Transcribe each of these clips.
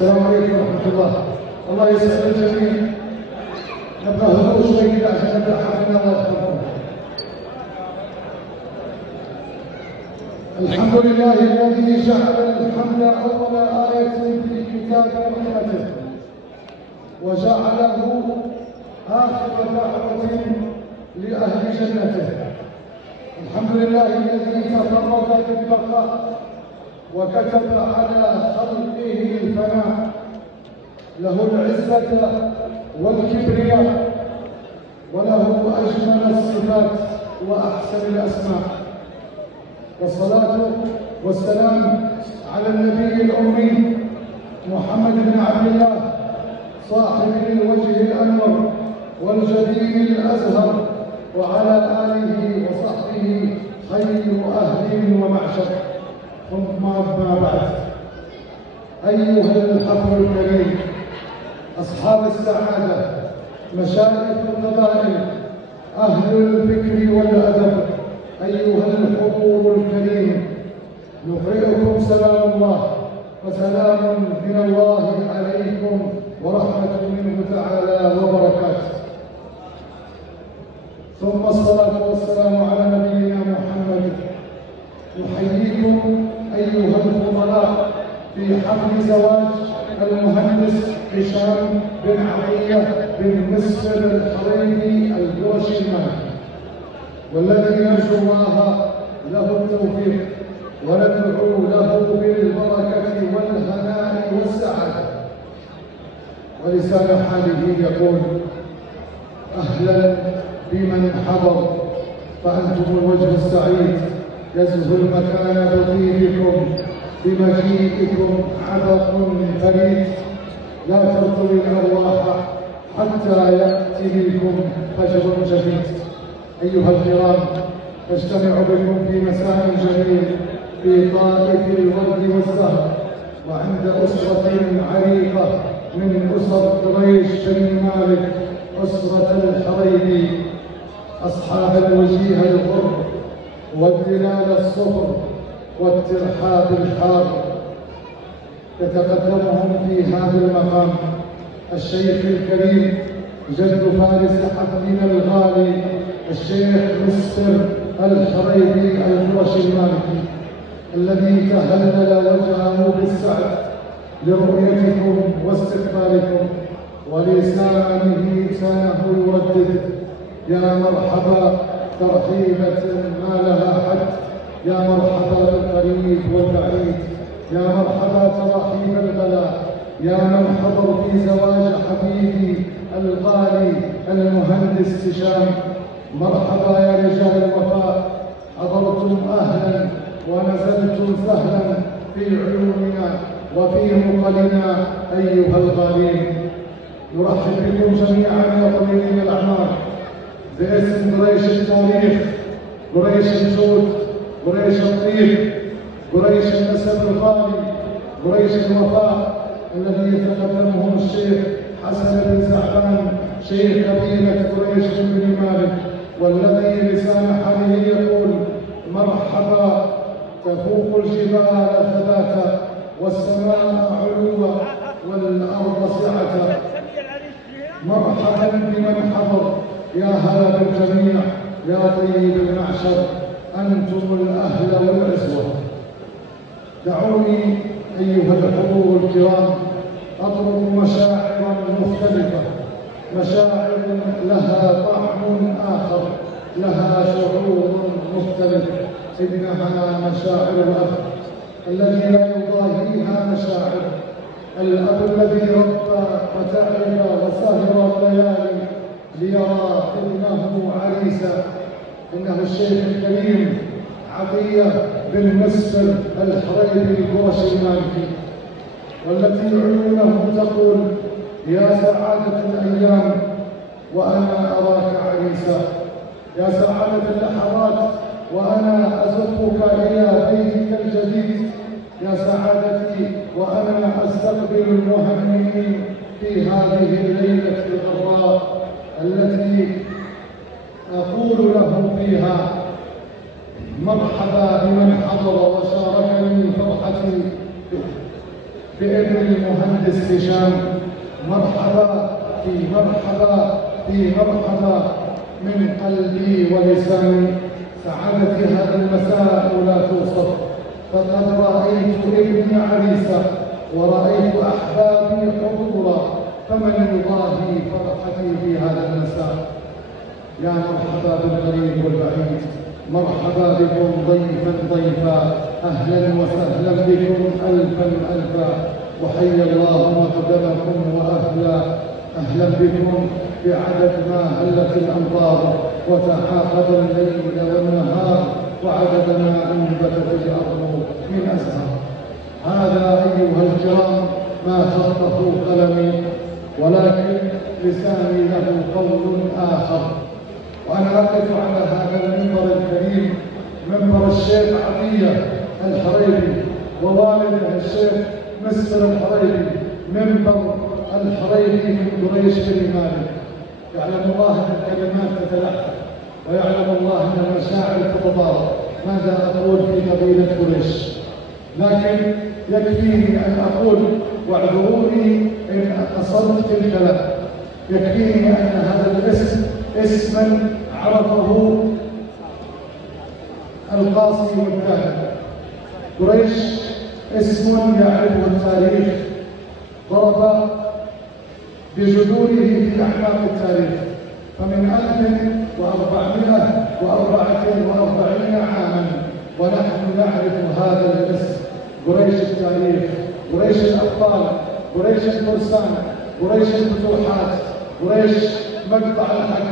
السلام عليكم ورحمة الله. الله يسعد الجميع. نبغى هدوء شوي كذا عشان نبدأ حفلنا الله يحفظكم. الحمد لله الذي جعل الحمد أول آية في كتاب رحمته، وجعله آخر دعوة لأهل جنته. الحمد لله الذي تفرد بالبقاء وكتب على خلقه الفناء، له العزة والكبرياء، وله أجمل الصفات وأحسن الأسماء. والصلاة والسلام على النبي الأمي محمد بن عبد الله، صاحب الوجه الأنور والجبين الأزهر، وعلى آله وصحبه خير أهل ومعشر. ثم ما بعد، أيها الحفل الكريم، أصحاب السعادة، مشايخ القبائل، أهل الفكر والأدب، أيها الحضور الكريم، نقرئكم سلام الله وسلام من الله عليكم ورحمة منه تعالى وبركاته. ثم الصلاة والسلام على نبينا محمد. نحييكم أيها الفضلاء في حفل زواج المهندس هشام بن عطية بن مسفر الحريري القرشي المالكي، والذي نرجو الله له التوفيق وندعو له بالبركة والهناء والسعادة. ولسان حاله يقول: أهلا بمن حضر، فأنتم الوجه السعيد، يزهو المكان بطيبكم، بمجيئكم عبق فريد، لا ترتوي الأرواح حتى يأتي بكم فجر جديد. أيها الكرام، نجتمع بكم في مساء جميل في طائف الورد والزهر، وعند أسرة عريقة من أسر قريش بن مالك، أسرة الحريري، أصحاب الوجيه الغر والدلال الصفر والترحاب الحار. يتقدمهم في هذا المقام الشيخ الكريم جد فارس حفلنا الغالي الشيخ مسفر الحريري القرشي المالكي، الذي تهلل وجهه بالسعد لرؤيتكم واستقبالكم، ولسانه يردد: يا مرحبا ترحيبة ما لها حد، يا مرحبا بالقريب والبعيد، يا مرحبا ترحيب البلاء، يا من حضر في زواج حبيبي الغالي المهندس هشام. مرحبا يا رجال الوفاء، حضرتم أهلا ونزلتم سهلا في عيوننا وفي مقلنا أيها الغالين. نرحب بكم جميعا يا طويلين الأعمار باسم قريش التاريخ، قريش الجود، قريش الطيب، قريش النسب الغالي، قريش الوفاء، الذي يتقدمهم الشيخ حسن بن زعبان شيخ قبيلة قريش بن مالك، والذي لسان حاله يقول: مرحبا تفوق الجبال ثباتا والسماء علوا والأرض سعة. مرحبا بمن حضر، يا هلا بالجميع، يا طيب المعشر، أنتم الأهل والعزوة. دعوني أيها الحضور الكرام أطرق مشاعر مختلفة، مشاعر لها طعم آخر، لها شعور مختلف. إنها مشاعر الأب الذي لا يضاهيها مشاعر، الأب الذي ربى وتعب وسهر الليالي ليرى ابنه عريسا. إنه الشيخ الكريم عطية بن مسفر الحريري القرشي المالكي، والتي عيونه تقول: يا سعادة الأيام وأنا أراك عريسا، يا سعادة اللحظات وأنا أزفك إلى بيتك الجديد، يا سعادتي وأنا أستقبل المهنئين في هذه الليلة الغراء التي أقول له فيها: مرحبا بمن حضر وشاركني فرحتي بابن المهندس هشام. مرحبا في مرحبا في مرحبا من قلبي ولساني. سعادتي هذا المساء لا توصف، فقد رأيت ابني عريسا ورأيت أحبابي حضورا، فمن يضاهي فرحتي في هذا المساء؟ يا مرحبا بالقريب والبعيد، مرحبا بكم ضيفا ضيفا، أهلا وسهلا بكم ألفا ألفا، وحيا الله مقدمكم وأهلا. أهلا بكم بعدد ما هلت الأمطار وتعاقب الليل والنهار، وعدد ما أنبتت الأرض من أزهار. هذا أيها الكرام ما خطه قلمي، ولكن لساني له قول آخر. وأنا أقف على هذا المنبر الكريم، منبر الشيخ عطية الحريري ووالده الشيخ مسر الحريري، منبر الحريري من قريش بن مالك. يعلم الله أن الكلمات تتلحف، ويعلم الله أن المشاعر تتضارب ماذا أقول في قبيلة قريش، لكن يكفيني أن أقول، واعذروني إن قصرت في الكلام، يكفيني أن هذا الاسم اسما عرفه القاصي والكاهن. قريش اسم يعرفه التاريخ، ضرب بجذوره في أعماق التاريخ، فمن 1444 عاما ونحن نعرف هذا الاسم. قريش التاريخ، قريش الأبطال، قريش الفرسان، قريش الفتوحات، قريش مقطع الحق،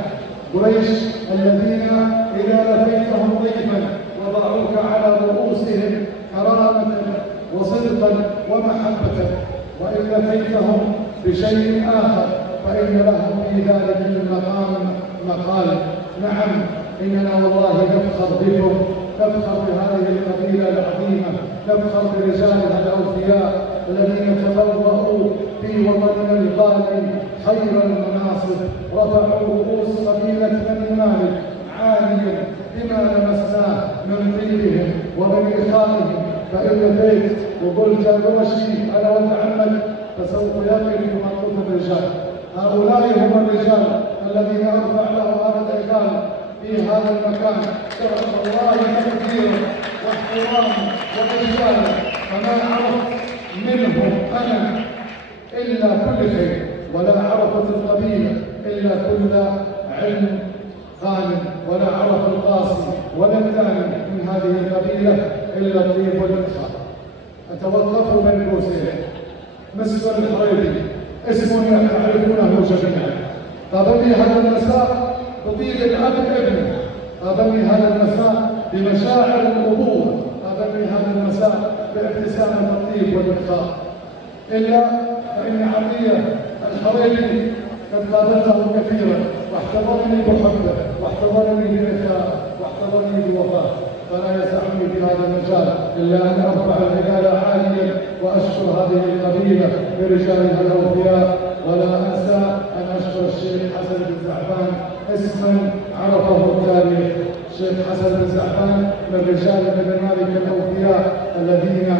قريش الذين إذا لقيتهم ضيفا وضعوك على رؤوسهم كرامة وصدقا ومحبة، وإن لقيتهم بشيء آخر فإن لهم في ذلك المقام مقال. نعم، إننا والله نفخر بكم، نفخر بهذه القبيلة العظيمة، نفخر برجالها الأوفياء الذين تبوأوا في وطننا الغالي خير المناصب، رفعوا رؤوس قبيلة بني مالك عاليا بما لمسناه من طيبهم ومن إخائهم. فإن بيت وقلت الرشي أنا وتعمد فسوف يقف موقف الرجال. هؤلاء هم الرجال الذين أرفع لهم هذا الإقام في هذا المكان شرف الله تقديرا واحتراما وإجلالا، فما عرفت منهم أنا إلا كل خير، ولا عرفت القبيلة إلا كل علم غانم، ولا عرف القاصي ولا الثاني من هذه القبيلة إلا الطيب والإخاء. أتوقف بين قوسين، مسر الحريري اسم يعرفونه جميعا. قابلني هذا المساء بطيب الأب ابنه، قابلني هذا المساء بمشاعر الأبوة، قابلني هذا المساء بابتسامة الطيب والإخاء. إلا فإن عطية الحريري قد قابلته كثيرا واحتضنني بحبه واحتضنني بإخاء واحتضنني بوفاء، فلا يسعني في هذا المجال إلا أن أرفع الرجال عاليا وأشكر هذه القبيلة برجالها الأوفياء، ولا أنسى أن أشكر الشيخ حسن بن زعفان اسما عرفه التاريخ. الشيخ حسن بن زعفان من رجال بني مالك الأوفياء الذين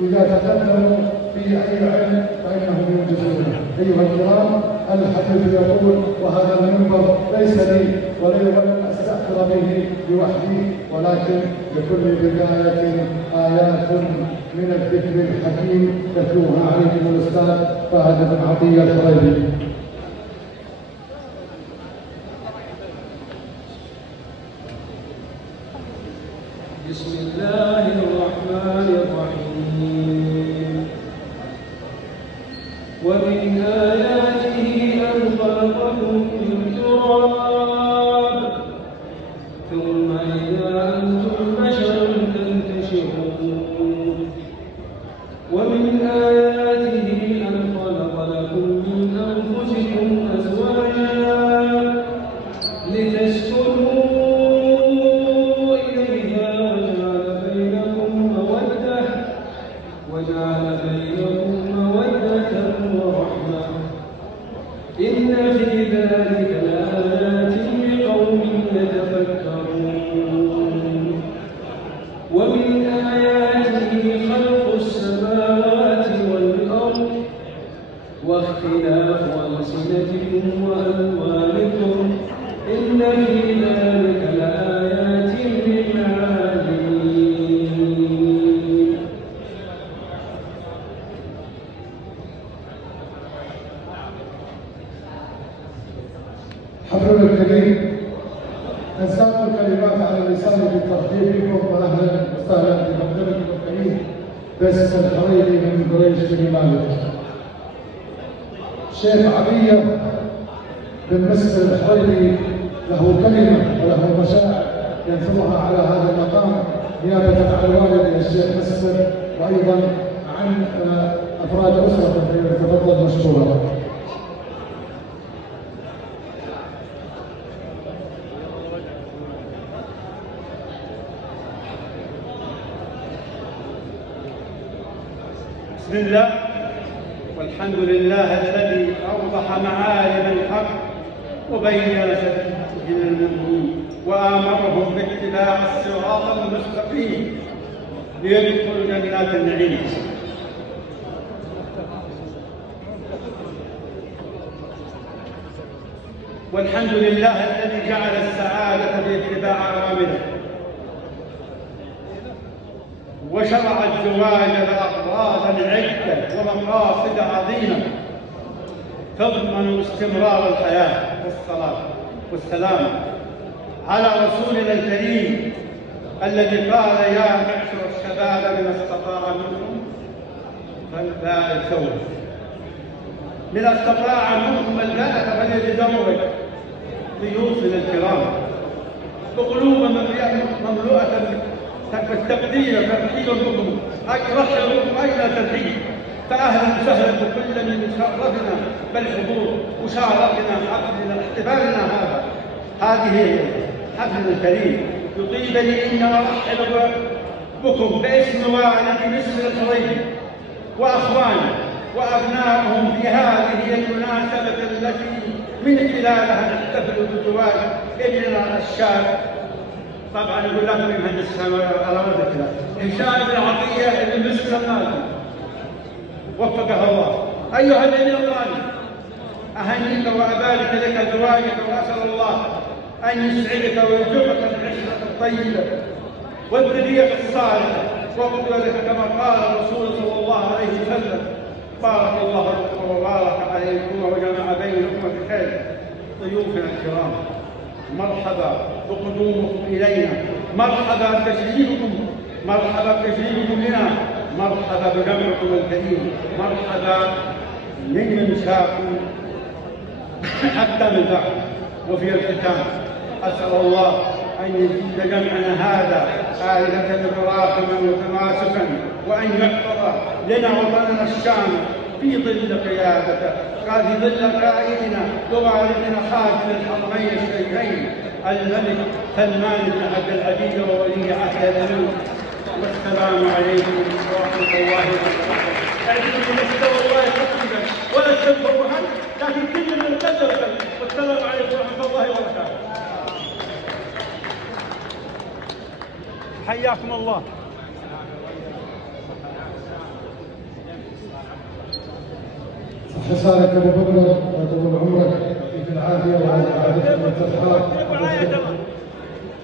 إذا تقدموا في أي علم فإنهم ينجزونه. أيها الكرام، الحديث يقول، وهذا المنبر ليس لي ولن أستأثر به لوحدي، ولكن لكل بداية آيات من الذكر الحكيم يتلوها عليكم الأستاذ فهد بن عطية الحريري. بسم الله الرحمن الرحيم. ومن آياته أن خلقكم من تراب ثم إذا أنتم بشر تنتشرون. ومن آياته أن خلق لكم من أنفسكم أزواجا لتسكنوا وجعل بينكم مودة ورحمة، إن في ذلك لآيات لقوم يتفكرون. ومن آياته خلق السماوات واختلاف ألسنتكم وألوانكم إن في ذلك لآيات للعالمين. حفلنا الكريم، نسأل الكلمات على اللسان بالترحيب بكم وأهلا وسهلا بمقدمة الكريم باسم الحريري من قريش بن مالك. الشيخ عبية بن مسلم الحريري له كلمة وله مشاعر ينثرها على هذا المقام نيابة عن والده الشيخ مسلم وأيضا عن أفراد أسرته، فليتفضل مشكورا. بسم الله والحمد لله الذي أوضح معالم الحق وبين سبيل المؤمنين وآمرهم باتباع الصراط المستقيم ليدخلوا جنات النعيم. والحمد لله الذي جعل السعادة باتباع أوامره وشرع الزواج بأغراض عدة ومقاصد عظيمة تضمن استمرار الحياة والصلاة والسلام على رسولنا الكريم الذي قال: يا معشر الشباب من استطاع منكم فليتزوج، من استطاع منكم الباءة فليتزوج. ضيوفنا الكرام بقلوب مملوءة بالتقدير ترحيبا بكم، أكرهكم أين ترحيب، فأهلا وسهلا بكل من شرفنا بالحضور وشاركنا احتفالنا هذه حفل الكريم. يطيب لي أن أرحب بكم باسم والد مصر الحريري وأخوانه وأبنائهم في هذه المناسبة التي من خلالها نحتفل بزواج ابننا الشاب. طبعا يقول لكم المهندس على ولد كذا هشام بن عطيه بن مصر المالكي وفقه الله. ايها الذين الغالي، اهنيك وابارك لك زواجك واسال الله ان يسعدك ويرزقك العشره الطيبه والذريه الصالحه وقدوتك كما قال الرسول صلى الله عليه وسلم: بارك الله لكم وبارك عليكم وجمع بينكم بخير. ضيوفنا الكرام، مرحبا بقدومكم إلينا، مرحبا بتشريفكم، مرحبا بتشريفكم لنا، مرحبا بجمعكم الكريم، مرحبا من شاكم حتى من بعد. وفي الختام أسأل الله أن يزيد جمعنا هذا آلهة تراحما وتماسكا، وأن يحفظ لنا وطننا الشام في ظل قيادته، قال في ظل قائدنا ووالدنا خادم الحرمين الشريفين الملك سلمان بن عبد العزيز وولي عهد الملوك. والسلام عليكم ورحمه الله وبركاته. اعزكم مستوى الله قصيدا ولا تنفروا عنه، لكن كل من قدر. والسلام عليكم ورحمه الله وبركاته. حياكم الله. حسانك ابو بكر وطول عمرك في العافيه وعافيه والصحه.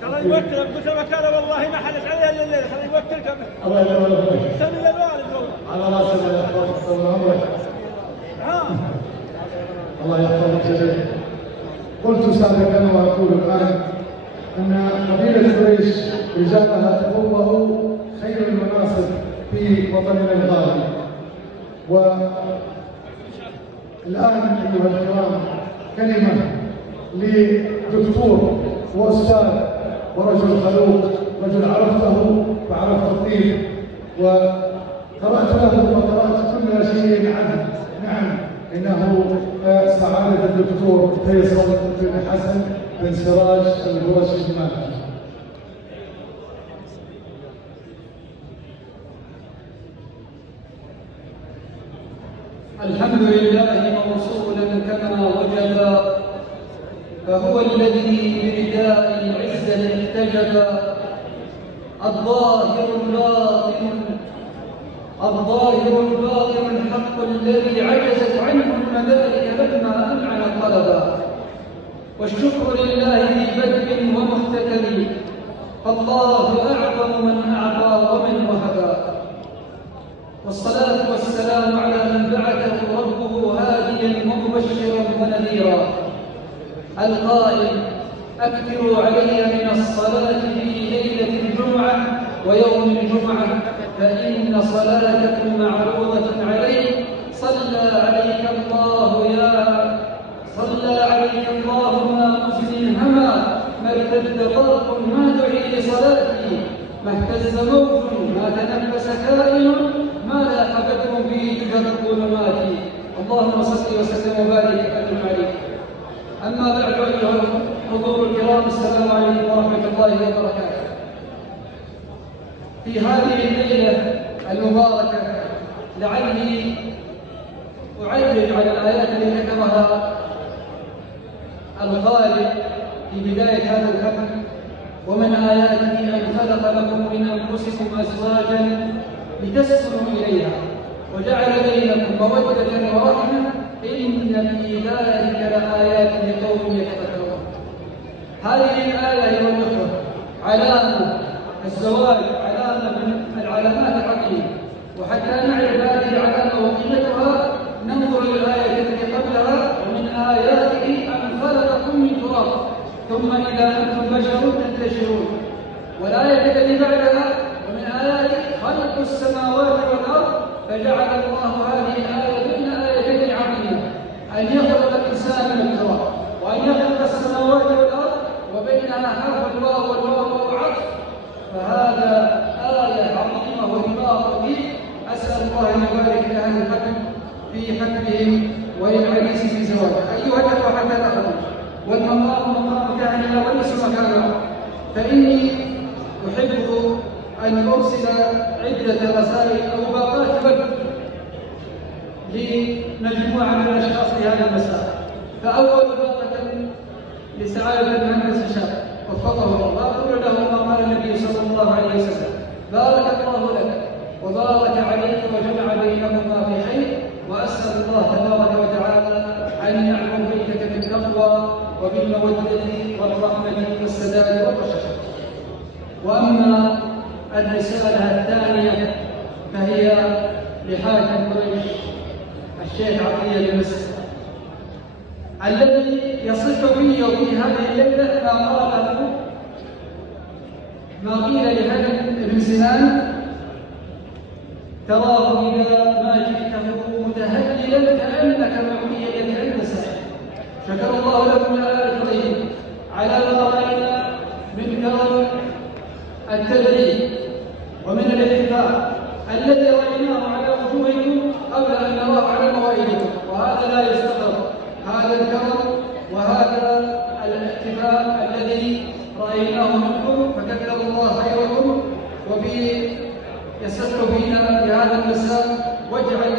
ترى يوكل قلت مكانه والله ما حدث عليه الا الليل، ترى يوكل الله يبارك فيك. سمي الوالد على راسنا يا اخوان طول عمرك. الله يحفظك جميعا. قلت سابقا واقول الان ان قبيله قريش رجالها تفوه خير المناصب في وطننا الغالي. الآن أيها الكرام كلمة لدكتور وأستاذ ورجل خلوق، رجل عرفته وعرفت الطيب وقرأت له وقرأت كل شيء عنه. نعم، إنه سعادة الدكتور فيصل بن حسن بن سراج القرشي المالكي. الحمد لله موصولا كما وجب، فهو الذي برداء العزة احتجب، الظاهر الباطن الظاهر الباطن الحق الذي عجزت عنه الملائكة لما أمعن طلبا، والشكر لله ذي بدء ومختتم، فالله أعظم من أعطى ومن وهبا. والصلاة والسلام على من بعثه ربه هاديا ومبشرا ونذيرا، القائل: أكثروا علي من الصلاة في ليلة الجمعة ويوم الجمعة فإن صلاتكم معروضة علي، صلى عليك الله ما أزن هما، ما ارتد طرف ما دعي لصلاتي، ما اهتز موج ما تنفس كائن، ما لاح بدر به تجر الظلمات. اللهم صل وسلم وبارك عليه. أما بعد، أيها الحضور الكرام، السلام عليكم ورحمة الله وبركاته. في هذه الليلة المباركة لعلي أعرج على الآيات التي ذكرها الخالق في بداية هذا الحكم: ومن آياته أن خلق لكم من أنفسكم أزواجا لتسكنوا إليها وجعل بينكم مودة ورحمة إن في ذلك لآيات لقوم يتفكرون. هذه الآية أيها الأخوة علامة الزواج، علامة من العلامات العظيمة، وحتى نعرف هذه العلامة وقيمتها ننظر إلى الآية التي قبلها: ومن آياته أن خلقكم من تراب ثم إذا أنتم بشر تنتشرون. والآية التي بعدها: ومن آياته خلق السماوات والأرض، فجعل الله هذه الآية بين آيتين عظيمة: أن يخلق الإنسان من التراب وأن يخلق السماوات والأرض، وبينها حرف الواو والواو عطف. فهذا آية عظيمة ورباط به. أسأل الله أن يبارك لأهل الحكم في حكمهم وللعريس في زواجه. أيها الأخوة، حتى نأخذ والمقام مقام كهنة وليس مكانه، فإني أحب أن أرسل عدة رسائل أو باقات ود لمجموعة من الأشخاص في هذا المساء. فأول باقة لسعادة المهندس الشاب وفقه الله، أقول له ما قال النبي صلى الله عليه وسلم: بارك الله لك وبارك عليك وجمع بينهما في خير، وأسأل الله تبارك وتعالى أن يعمر بيتك بالتقوى وبالمودة والرحمة والسداد والرشد. وأما الرسالة الثانية فهي لحاكم قريش الشيخ عطية بن مسعود، الذي يصح في وفي هذه الليلة ما قيل لهدم بن سنان: تراه إذا ما جئته متهللا كأنك معطي يدك عند ساحر. شكر الله لكم يا آل الطيب على ما رأينا من كرم التدريب ومن الاحتفال الذي رأيناه على وجوهكم قبل أن نراه على موائدكم، وهذا لا يستغرب. هذا الكرم وهذا الاحتفال الذي رأيناه منكم، فكثر الله خيركم. يصح فينا في هذا المساء: واجعل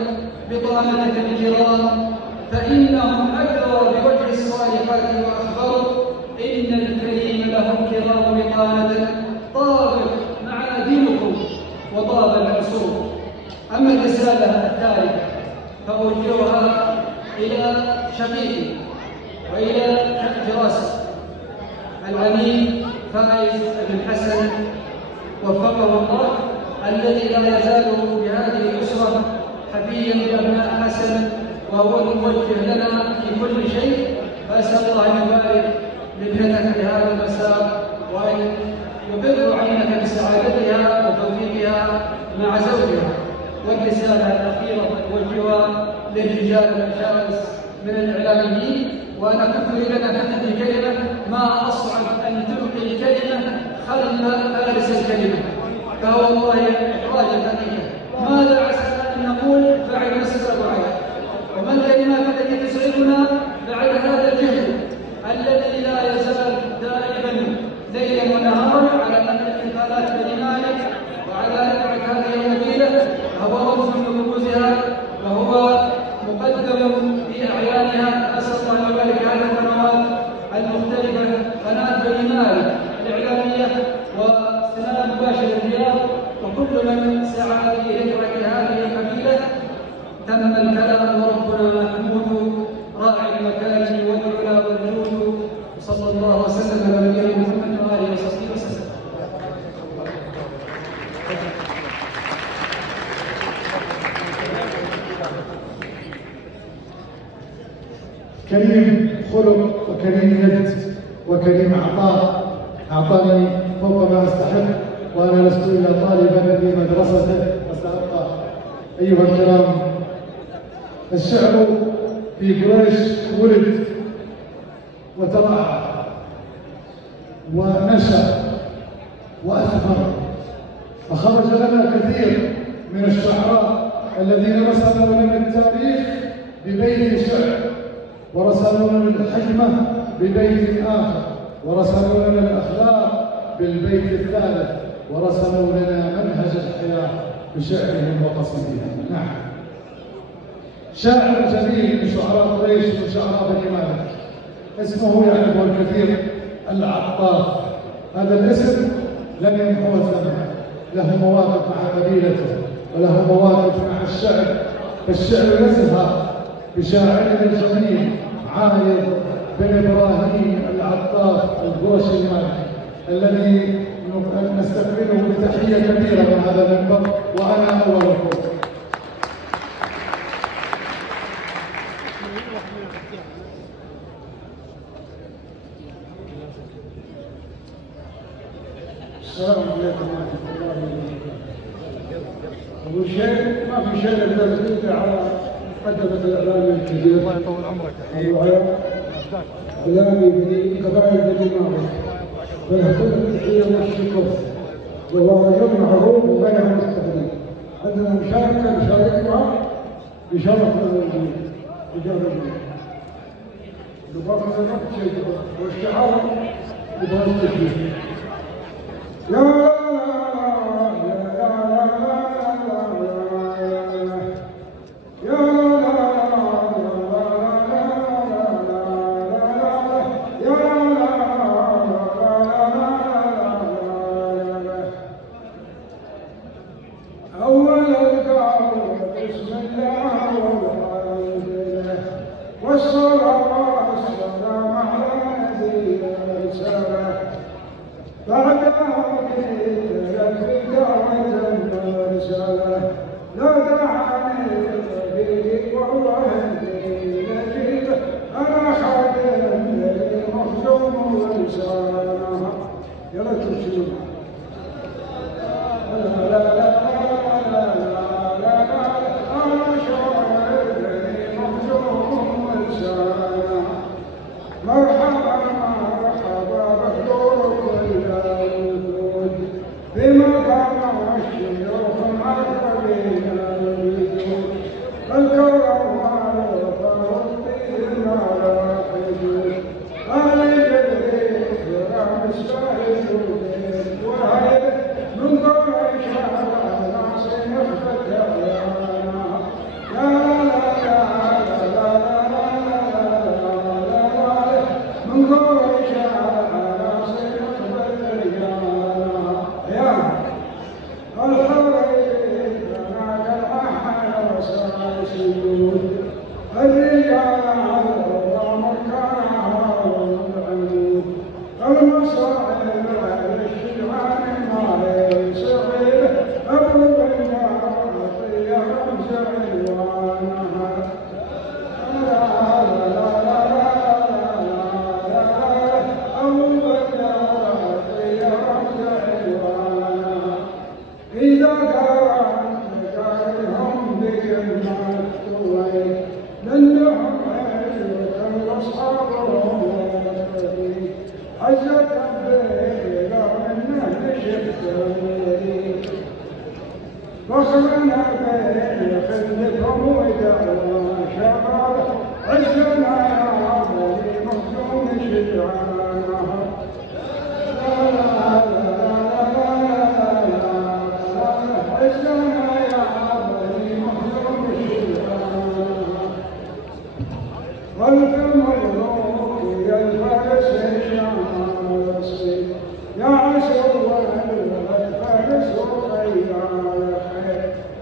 بطانتك الكرام فإنهم أكثر بوجه الصالحات وأخبر، إن الكريم لهم كرام بطانتك، طابق معادنكم وطاب العصور. أما الرسالة الثالثة فأوجهها إلى شقيقي وإلى دراسة العميد فايز بن حسن وفقه الله، الذي لا يزال بهذه الأسرة حفيا بأبناء حسن وهو الموجه لنا في كل شيء. فأسأل الله أن يبارك لابنتك لهذا المساء وأن يبر عينك بسعادتها وتوفيقها مع زوجها. والرسالة الأخيرة أوجهها للرجال المشايخ من الإعلاميين، وأنا كنت لنا تحدي كلمة: ما أصعب أن تلقي الكلمة خلف فارس الكلمة، فهو والله إحراج الحقيقة. ماذا عسى أن نقول بعد مسألة دعاء؟ وما الكلمات التي تسعدنا بعد هذا الجهد الذي لا يزال دائما ليلا ونهارا على أن الاحتفالات بمالك وعلى أن هذه النبيلة هو رمز من رموزها وهو مقدم في أعيانها. أسأل الله أن يبارك هذه القنوات المختلفة: قناة بني مالك الإعلامية وسناب مباشر الرياض، وكل من سعى في هجرة هذه تم الكلام وربنا محمود راعي المكارم والعلا والجود. صلى الله وسلم على نبينا محمد وآله وصحبه وسلم. كريم خلق وكريم يد وكريم عطاء، أعطاني فوق ما أستحق، وأنا لست إلا طالبا في مدرسته وسأبقى. أيها الكرام، الشعر في قريش ولد وترعى ونشأ وأثمر، فخرج لنا كثير من الشعراء الذين رسموا لنا التاريخ ببيت شعر، ورسموا لنا الحكمة ببيت آخر، ورسموا لنا الأخلاق بالبيت الثالث، ورسموا لنا منهج الحياة بشعرهم وقصيدهم. نعم، شاعر جميل من شعراء قريش ومن شعراء بني مالك، اسمه يعرفه الكثير، العطاف. هذا الاسم لم يمحو الزمن، له مواقف مع قبيلته وله مواقف مع الشعر، فالشعر يزهى بشاعرنا الجميل عايض بن إبراهيم العطاف القرشي المالكي، الذي نستقبله بتحية كبيرة من هذا المنبر وأنا أولكم. السلام عليكم ورحمة الله وبركاته. أول شيء ما في شيء إلا نزيد على مقدمة الإعلام الكبير. الله يطول عمرك. إعلامي بقبائل بني مالك، وله كل التحية والشكر، وهو رجل معروف وغير مستقبل. عندنا مشاركة نشاركها بشرف الجميع. لباقي الوقت شيء والشعار بدرجة فيه. يا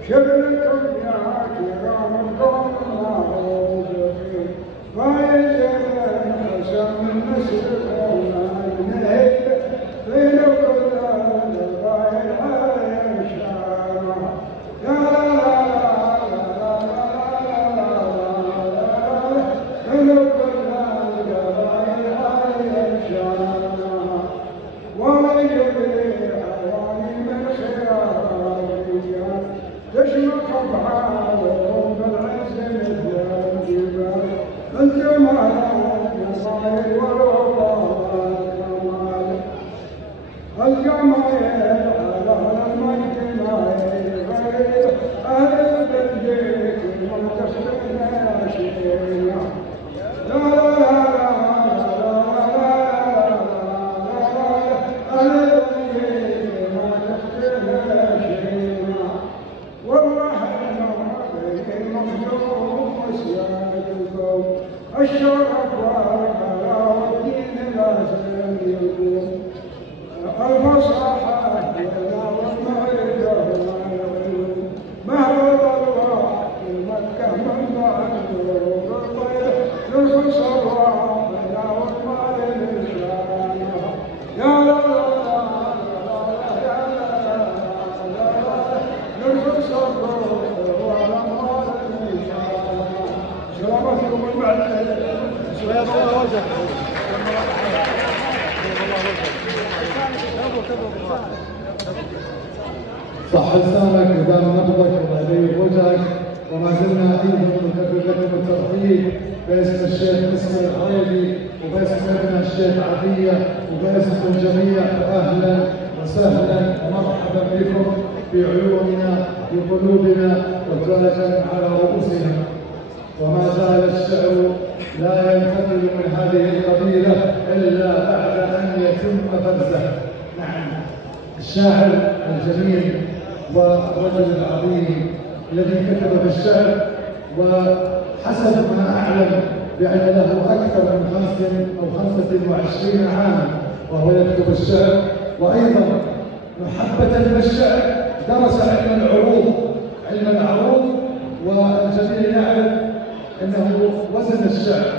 شباب الشرف والعلا والدين لازم يقوم الفصاحة لنا والمعرفة والعلوم مهبط الله في مكة من بعد نور الطير للفصل لنا والمعرفة الشانة يا لا صح لسانك ودام نبضك وبعدين وجهك. وما زلنا ايضا نكرر لكم الترحيب باسم الشيخ اسماعيل العريبي وباسم ابن الشيخ عطيه وباسم الجميع. اهلا وسهلا ومرحبا بكم في عيوننا في قلوبنا وتاجا على رؤوسنا. وما زال الشعر لا ينتقل من هذه القبيله الا بعد ان يتم فرزه. نعم، الشاعر الجميل والرجل العظيم الذي كتب في الشعر، وحسب ما اعلم بان له اكثر من 25 عاما وهو يكتب الشعر. وايضا محبه بالشعر درس علم العروض والجميع يعرف انه وزن الشعر.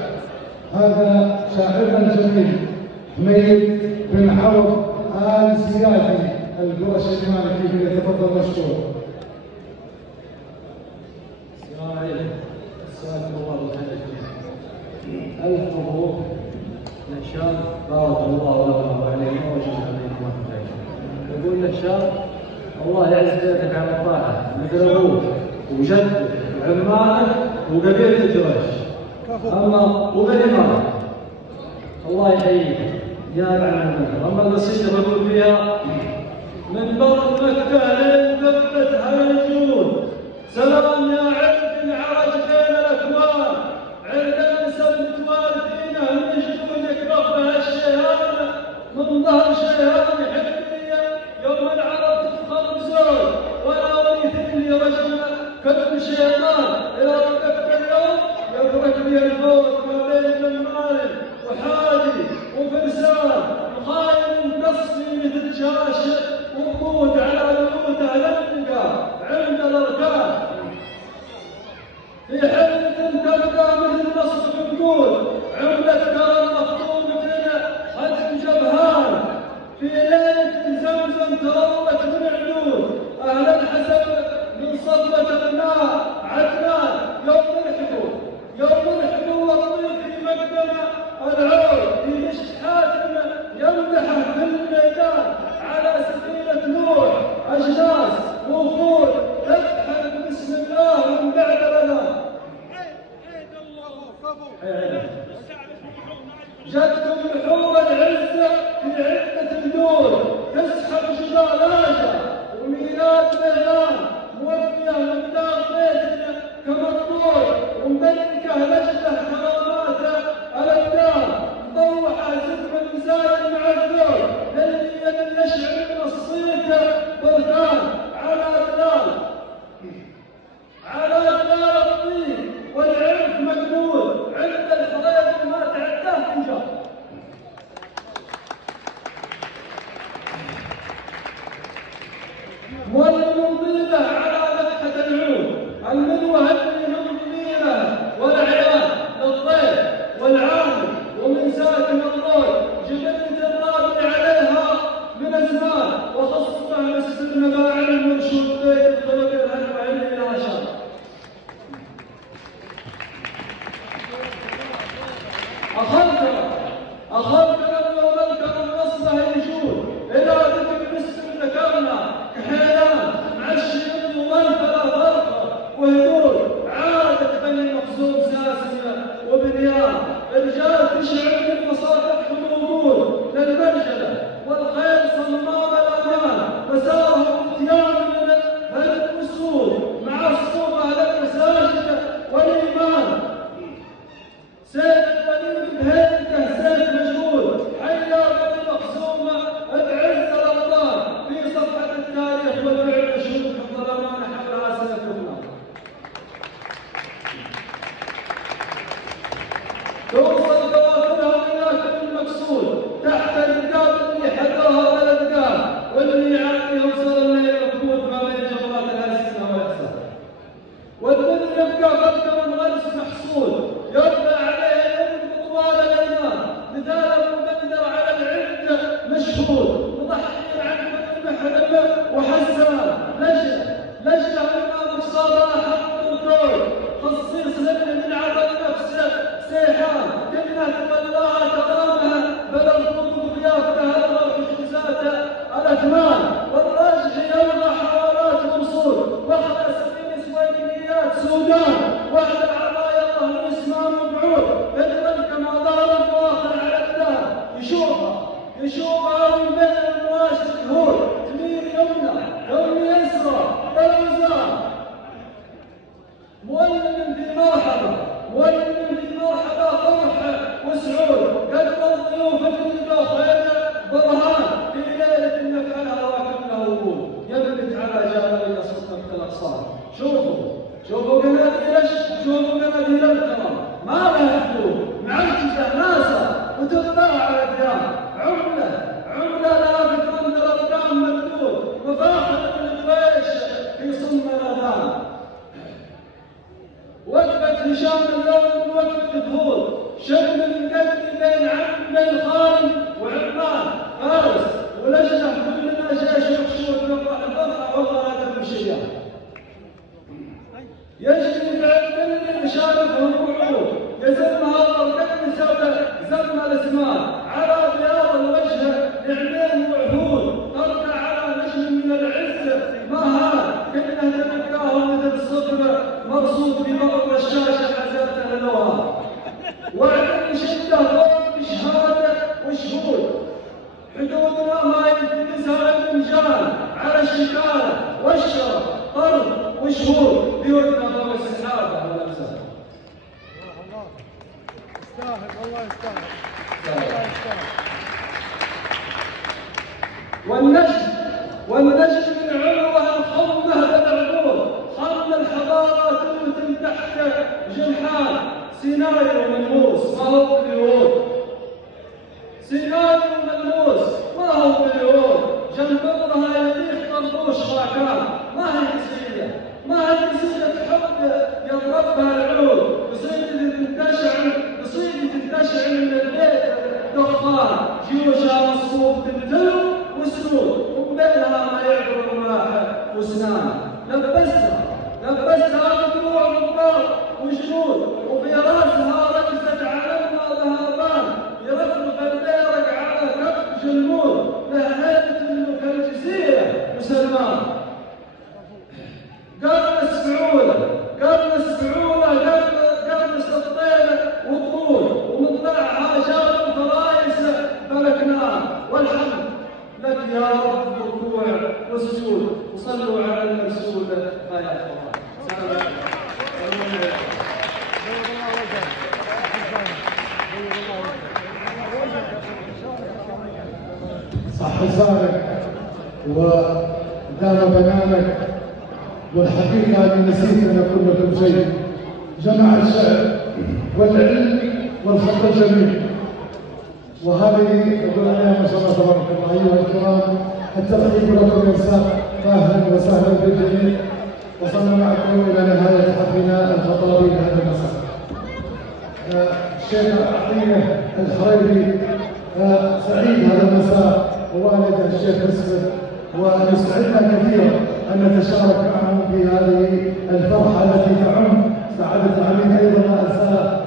هذا شاعرنا الجميل حميد بن عوض آل زيادي القرشي المالكي، فليتفضل مشكور. السلام عليكم. السلام الله وبركاته. ألف مبروك للشاب، بارك الله له وعليكم وجزاكم الله خيرا. يقول للشاب الله يعز بيتك على الطاعة مثل أبوك وجدك وعمانك وقبيلة قريش. أما وبالإمارة الله يحييك يا بعد. أما القصيدة بقول فيها من بر مكة للقبة هيجون سلام يا عبد العرج بين الأكوان عندما سلمت والدينا من جدودك ربها الشيهان من ظهر شيهان حكمية يوم العرب تفخر بزول ولا وريث لي رجل كتب شيطان إلى ركبت اليوم يفرق لي الفوت ما بين جمال وحادي وفرسان وخاين قصي مثل شاشه وقود على بيوته لنقى عند الاركان في حلة تبقى مثل نصر الجود عملة كرم مخطوم مثل ختم جبهان في ليلة زمزم تروت من عدود أهل الحسب من صفوة ابناء عدنان يوم الحدود والطيب في مقدمة العود في مشت حاتم يمدحه في الميدان على سفينة نوح أجناس وفود تبحث بسم الله من بعد الأذان. جدكم بحور العزة في عدة النور تسحب جبالاجة وميلاد بيلان موفية من دار بيتنا كمطلوب ومبنكة لجده كراماته الأبدان مطوحة زفة المزايد مع الدور لليد النشع من الصيت بركان على دلال الطين والعرف مقبول عند الحريق ما تعداه تنجر. مولد طيبة على فتحة العود يبقى قدم الغرس محصول يبقى عليه الأمر طوال الأيام. مثال مقدر على العدة مشهور مضحي عن المحرم وحسن لجنة إمام الصلاة حق القول خصيص لنا من عرض نفسه سيحان كلمة تولى كرامها بل الخطوط ضيافتها وحجزاته الأكمال والراجح يلغى حوارات الأصول واخلص في سويديات سودان وعلى العرايا الله اسمه مبعوث فجرا كما ظهر الفواخر على الدار يشوفها من بين المواش الظهور تميل يمنى يسرى بالأوزان مؤلم في مرحبا فرح وسعود قد الضيوف الجديدة خير برهان في ليلة نفعلها وكله وجود يبلت على جبل يصدق الأقصار. شوفوا قناديل الكرم ما لها حدود معجزة ناسا وتطلع على الديان عملة لا بتمنى الأرقام مردود وفاخر من القريش في صم الأذان. وقفت هشام اليوم وقفة ظهور شبل القلب بين خالد وعمان فارس ولجنة كلنا جيش مخشوع يفرح الفرحة والله لا تمشي يجري بعد مشارفهم وعود يزمها الأرقام زم الأزمان على بياض الوجه نعمين وعهود طرنا على نجم من العز مهار كنا تلقاه مثل الصدر مرصود في بطن الشاشة حزتها للوها وعدم شدة ضوء بشهادة وشهود حدودنا ما ينتزها الإنجان على الشكالة والشرف طرد وشهود بيوتنا ضوء السحابة والأمثال. الله يستاهل. والنجم من علوها الخضمة بالعبور خضم الحضارة توت تحت جنحان سيناي وملموس ما هو باليهود سيناي وملموس ما هو باليهود جنبها يديح طربوش خاكان ما هي قصيدة حب يضربها العود قصيدة تنتشع من البيت دخان جيوشها مصفوف بالدلو وسنود وبينها ما يعبر رماح وسنان لبسها دروع وبار وجنود وفي راسها ركزت علمها ذهبان يرفرف البيرق على كف جلمود له هيبة كالجزيرة وسلمان. قرن السعولة قرن الطيلة وطول ومطلعها جار فرايس فلكنان والحمد لك يا رب ركوع وسجود وصلوا على المرسول آيات الله. صح لسانك ودام بنانك والحقيقة أني نسيت أن أقول لكم شيء. جمع الشعر والعلم والخط الجميل وهذه أقول عليها ما شاء الله تبارك الله. أيها الكرام الترحيب لكم ينسى أهلا وسهلا بالجميع. وصلنا معكم إلى نهاية حفلنا الخطابي لهذا المساء. الشيخ عطية الحريري سعيد هذا المساء ووالده الشيخ مسلم ويسعدنا كثيرا أن نتشارك معهم في هذه الفرحة التي تعم سعادة العميد أيضا ما أنساه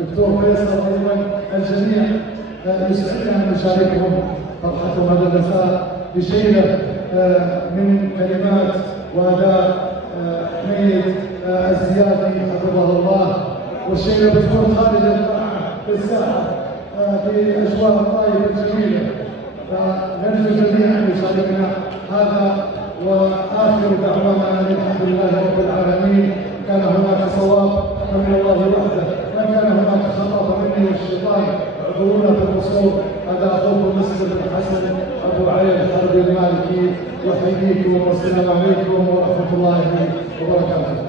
الدكتور فيصل أيضا الجميع. يسعدنا أن نشاركهم فرحتهم هذا المساء بشيلة من كلمات وأداء حميد الزيادي حفظه الله والشيلة بتكون خارج القاعة في الساحة في أجواء الطائفة الجميلة. فنرجو جميعا أن يشاركنا هذا وآخر دعوانا أن الحمد لله رب العالمين. كان هناك صواب فمن الله وحده وإن كان هناك خطأ فمني والشيطان اعذرونا في القصور. هذا أخوكم مسلم بن حسن أبو علي الحربي المالكي يحييكم والسلام عليكم ورحمة الله وبركاته.